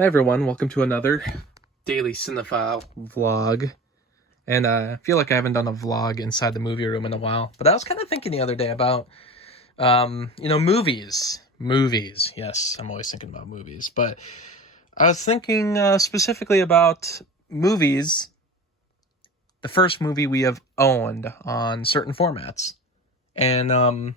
Hi everyone, welcome to another Daily Cinephile vlog. And I feel like I haven't done a vlog inside the movie room in a while. But I was kind of thinking the other day about, movies. Movies. Yes, I'm always thinking about movies. But I was thinking specifically about movies, the first movie we have owned on certain formats. And, I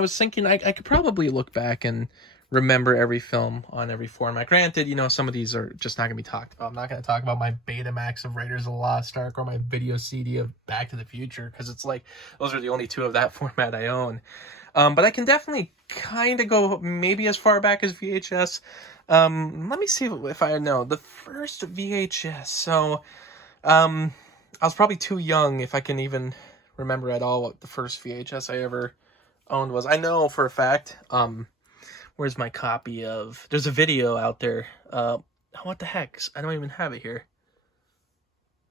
was thinking I could probably look back and remember every film on every format. Granted, some of these are just not going to be talked about. I'm not going to talk about my Betamax of Raiders of the Lost Ark or my video CD of Back to the Future, because it's like those are the only two of that format I own. But I can definitely kind of go maybe as far back as VHS. Let me see if I know. The first VHS. So, I was probably too young if I can even remember at all what the first VHS I ever owned was. I know for a fact, where's my copy of... There's a video out there. What the heck? I don't even have it here.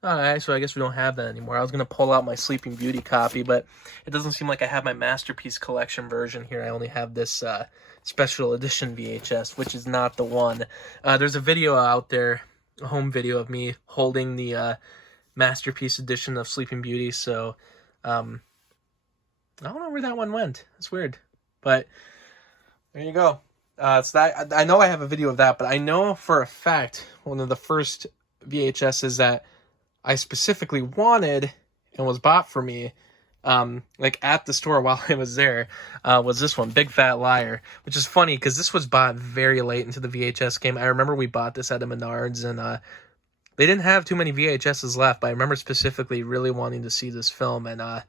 Alright, so I guess we don't have that anymore. I was going to pull out my Sleeping Beauty copy, but it doesn't seem like I have my Masterpiece Collection version here. I only have this special edition VHS, which is not the one. There's a video out there, a home video of me holding the Masterpiece edition of Sleeping Beauty, so I don't know where that one went. It's weird. But there you go. So that I know I have a video of that, but I know for a fact one of the first VHSs that I specifically wanted and was bought for me, like at the store while I was there, was this one, Big Fat Liar, which is funny because this was bought very late into the VHS game. I remember we bought this at a Menards, and they didn't have too many VHSs left, but I remember specifically really wanting to see this film, and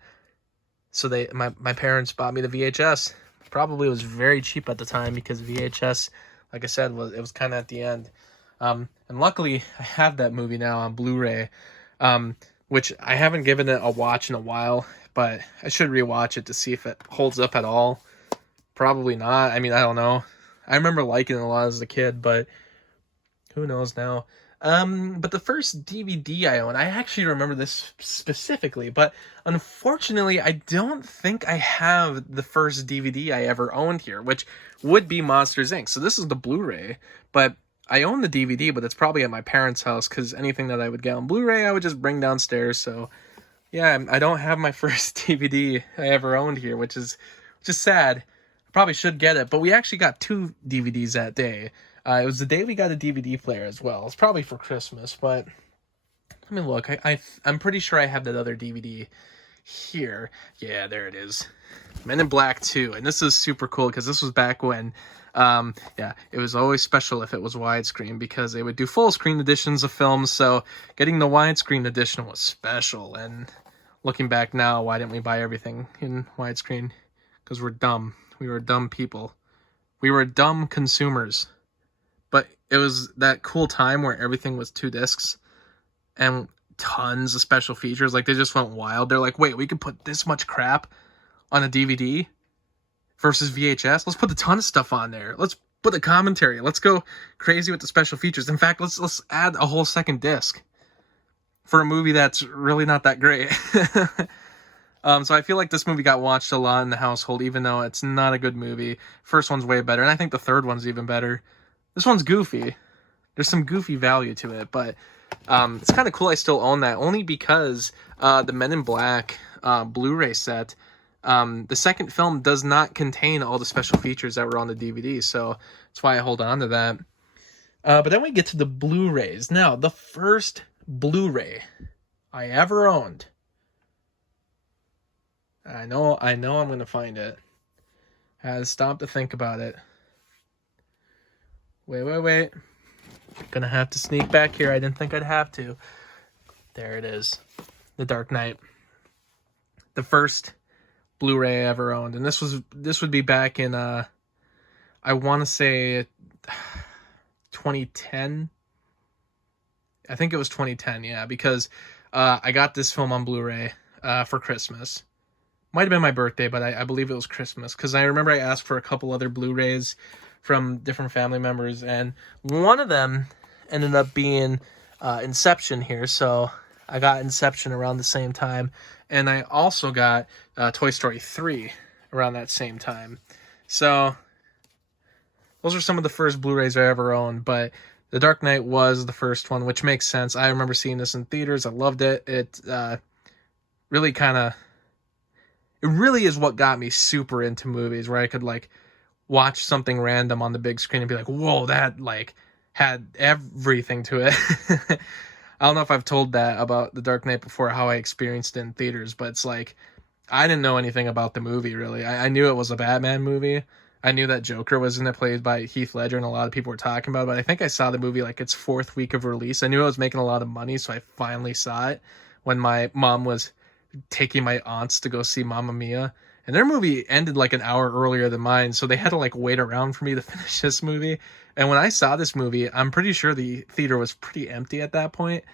so my parents bought me the VHS. Probably was very cheap at the time because VHS, like I said, it was kind of at the end. And luckily, I have that movie now on Blu-ray, which I haven't given it a watch in a while, but I should rewatch it to see if it holds up at all. Probably not. I mean, I don't know. I remember liking it a lot as a kid, but who knows now. But the first DVD I owned, I actually remember this specifically, but unfortunately, I don't think I have the first DVD I ever owned here, which would be Monsters, Inc. So this is the Blu-ray, but I own the DVD, but it's probably at my parents' house, because anything that I would get on Blu-ray, I would just bring downstairs, so yeah, I don't have my first DVD I ever owned here, which is sad. I probably should get it, but we actually got 2 DVDs that day. It was the day we got a DVD player as well. It's probably for Christmas, but let me look. I'm pretty sure I have that other DVD here. Yeah, there it is. Men in Black 2. And this is super cool because this was back when, it was always special if it was widescreen because they would do full screen editions of films. So getting the widescreen edition was special. And looking back now, why didn't we buy everything in widescreen? Because we're dumb. We were dumb people. We were dumb consumers. But it was that cool time where everything was 2 discs and tons of special features. Like, they just went wild. They're like, wait, we could put this much crap on a DVD versus VHS? Let's put a ton of stuff on there. Let's put the commentary. Let's go crazy with the special features. In fact, let's add a whole second disc for a movie that's really not that great. So I feel like this movie got watched a lot in the household, even though it's not a good movie. First one's way better, and I think the third one's even better. This one's goofy. There's some goofy value to it, but it's kind of cool I still own that, only because the Men in Black Blu-ray set, the second film does not contain all the special features that were on the DVD, so that's why I hold on to that. But then we get to the Blu-rays. Now, the first Blu-ray I ever owned, I know I'm going to find it. I had to stop to think about it. Wait. Gonna have to sneak back here. I didn't think I'd have to. There it is. The Dark Knight. The first Blu-ray I ever owned. And this would be back in, I want to say 2010. I think it was 2010, yeah, because I got this film on Blu-ray for Christmas. Might have been my birthday, but I believe it was Christmas, because I remember I asked for a couple other Blu-rays from different family members, and one of them ended up being Inception here, so I got Inception around the same time, and I also got Toy Story 3 around that same time. So those are some of the first Blu-rays I ever owned, but The Dark Knight was the first one, which makes sense. I remember seeing this in theaters. I loved it. It really kind of, it really is what got me super into movies, where I could like watch something random on the big screen and be like, whoa, that like had everything to it. I don't know if I've told that about The Dark Knight before, how I experienced it in theaters, but it's like, I didn't know anything about the movie, really. I knew it was a Batman movie. I knew that Joker was in it, played by Heath Ledger, and a lot of people were talking about it, but I think I saw the movie like its fourth week of release. I knew it was making a lot of money, so I finally saw it when my mom was taking my aunts to go see Mamma Mia. And their movie ended like an hour earlier than mine, so they had to like wait around for me to finish this movie. And when I saw this movie, I'm pretty sure the theater was pretty empty at that point.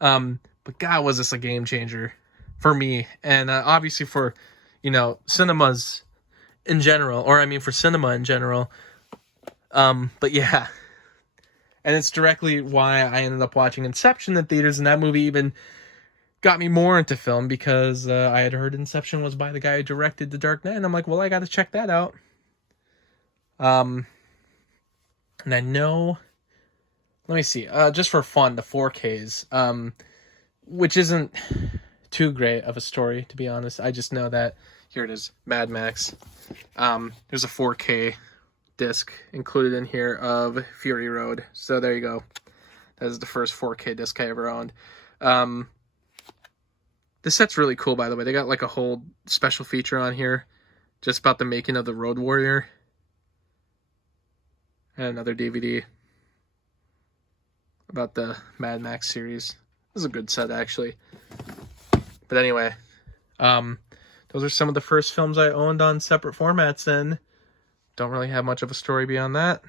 But God, was this a game changer for me, and obviously for, cinemas in general, or I mean for cinema in general. But yeah, and it's directly why I ended up watching Inception in theaters, and that movie even got me more into film, because I had heard Inception was by the guy who directed The Dark Knight, and I'm like, well, I got to check that out. And I know, let me see, just for fun, the 4Ks, which isn't too great of a story, to be honest. I just know that, here it is, Mad Max. There's a 4K disc included in here of Fury Road. So there you go. That is the first 4K disc I ever owned. This set's really cool, by the way. They got like a whole special feature on here just about the making of the Road Warrior. And another DVD about the Mad Max series. This is a good set, actually. But anyway, those are some of the first films I owned on separate formats, and don't really have much of a story beyond that.